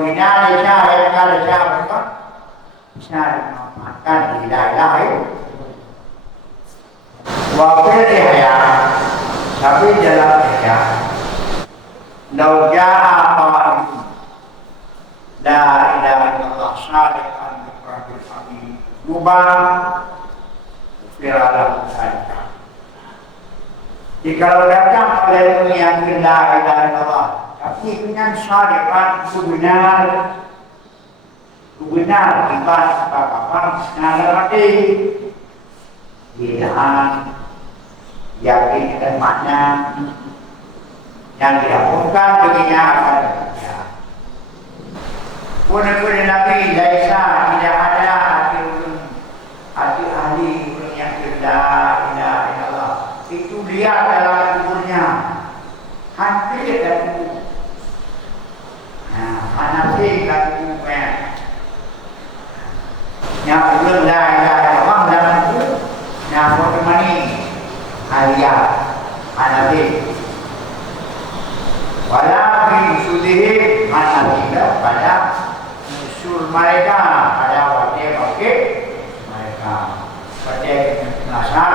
bina syahidkan syahidkan syahid makan di lain wakil ihya tapi dalam ihya lau ja'a qa'im la ilaha illallah syahidkan berkabir kami lubang firalah syahidkan. Jikalau datang pada dunia yang la ilaha illallah tapi dengan syahidkan benar ibarat apa-apa secara mati bid'ah yakin dan makna yang dilakukan begini akan bekerja. Pun-pun Nabi Laisa tidak ada hati ahli yang tidak Allah itu lihat dalam kuburnya hampir dan kubur. Hanafi dan kuburnya yang belum dah orang dalam kubur yang bertemani Aliyah Hanafi walaupun sudihim Hanafi pada musuh mereka pada wakil mereka pada nasab